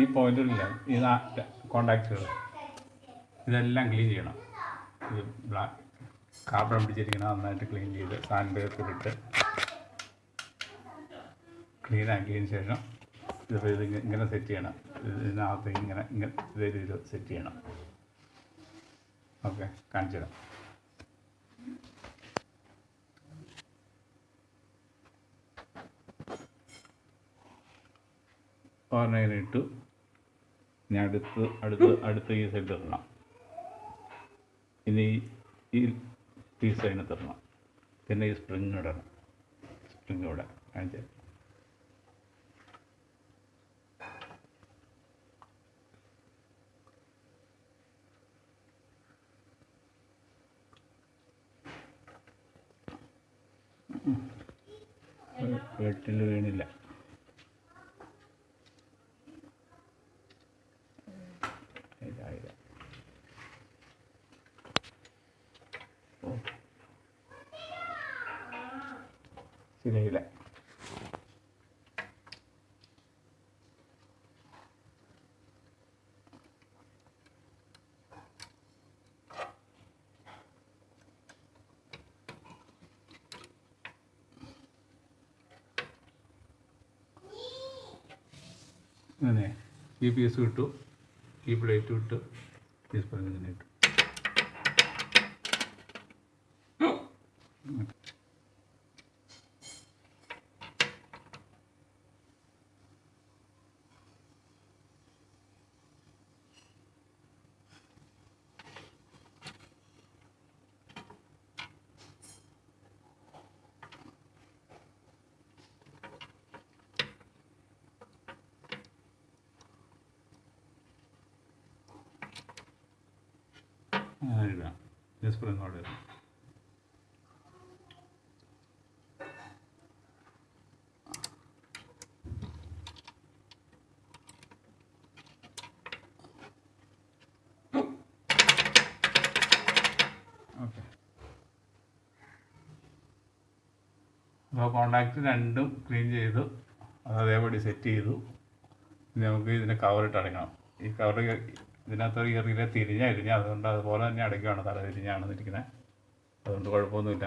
ഈ പോയിന്റില്ല ഈ കോണ്ടാക്റ്റുകൾ ഇതെല്ലാം ക്ലീൻ ചെയ്യണം. ഇത് കാർബൺ പിടിച്ചിരിക്കണം, നന്നായിട്ട് ക്ലീൻ ചെയ്ത് സാൻഡ് പേപ്പറിട്ട് ക്ലീൻ ആക്കിയതിന് ശേഷം ഇതിപ്പോൾ ഇത് ഇങ്ങനെ സെറ്റ് ചെയ്യണം. ഇതിനകത്ത് ഇങ്ങനെ ഇതേ രീതിയിൽ സെറ്റ് ചെയ്യണം. ഓക്കെ, കാണിച്ചു തരാം. ഓർണയിൽ ഇട്ടു. ഞാൻ അടുത്ത് ഈ സൈഡ് ഇടണം. ഇനി ഈ പീസ് അതിനകത്ത് ഇടണം. പിന്നെ ഈ സ്പ്രിങ് ഇടണം. സ്പ്രിങ് ഇവിടെ കാണിച്ചു. വെട്ടിൽ വീണില്ല. ശരിയായില്ല. അങ്ങനെ ഈ പീസ് ഇട്ടു, ഈ പ്ലേറ്റ് ഇട്ടു, ഈ സ്പ്രിങ് ഇങ്ങനെ ഇട്ടു. അങ്ങനെ ഇടാം. ഈ സ്പ്രിങ് അവിടെ ഇടാം. ഓക്കെ, അപ്പോൾ കോണ്ടാക്റ്റ് രണ്ടും ക്ലീൻ ചെയ്തു, അത് അതേപടി സെറ്റ് ചെയ്തു. ഇനി നമുക്ക് ഇതിനെ കവറിട്ട് അടയ്ക്കണം. ഈ കവർ ഇതിനകത്ത് എറിയില്ല, തിരിഞ്ഞ അതുകൊണ്ട് അതുപോലെ തന്നെ അടയ്ക്കുകയാണ്. തല തിരിഞ്ഞാണ് ഇരിക്കുന്നത്, അതുകൊണ്ട് കുഴപ്പമൊന്നുമില്ല.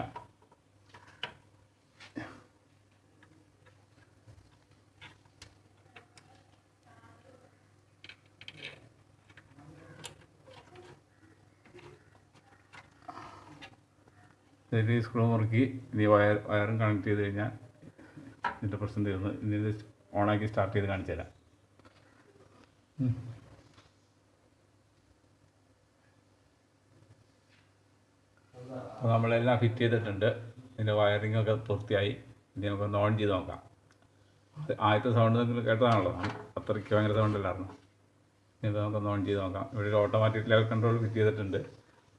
ഇതിൽ സ്ക്രൂ മുറുക്കി ഇനി വയറും കണക്ട് ചെയ്ത് കഴിഞ്ഞാൽ ഇതിൻ്റെ പ്രശ്നം തീർന്നു. ഇനി ഇത് ഓണാക്കി സ്റ്റാർട്ട് ചെയ്ത് കാണിച്ചു തരാം. അപ്പോൾ നമ്മളെല്ലാം ഫിറ്റ് ചെയ്തിട്ടുണ്ട്. ഇതിൻ്റെ വയറിങ്ങൊക്കെ പൂർത്തിയായി. ഇനി നമുക്കൊന്ന് ഓൺ ചെയ്ത് നോക്കാം. ആദ്യത്തെ സൗണ്ട് നിങ്ങൾ കേട്ടതാണല്ലോ, അത്രയ്ക്ക് ഭയങ്കര സൗണ്ടല്ലായിരുന്നു. ഇത് നമുക്കൊന്ന് ഓൺ ചെയ്ത് നോക്കാം. ഇവിടെ ഒരു ഓട്ടോമാറ്റിക് ലെവൽ കൺട്രോൾ ഫിറ്റ് ചെയ്തിട്ടുണ്ട്.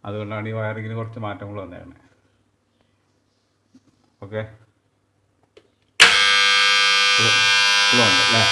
അതുകൊണ്ടാണ് ഈ വയറിങ്ങിന് കുറച്ച് മാറ്റങ്ങൾ വന്നേക്കുന്നത്. ഓക്കെ, ഉണ്ട് അല്ലേ?